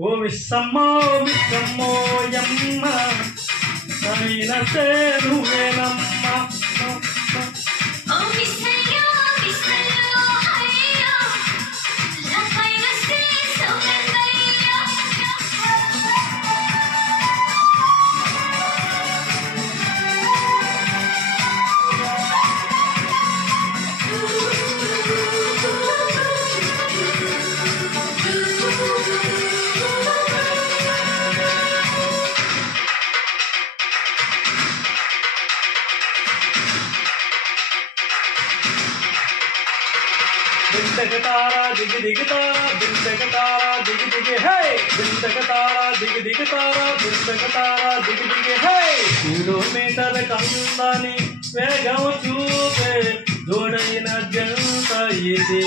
ఓ మిస్సమ్మో మిస్సమ్మో యమ్మ నవీనతే నువ్వేనమ్మ. బిందక తారా దిగి దిగి తారా బిందక తారా దిగి దిగి హే బిందక తారా దిగి దిగి తారా బిందక తారా దిగి దిగి హే కిలోమీటర్ కందని వేగం చూపే జోడైన జంట ఇది.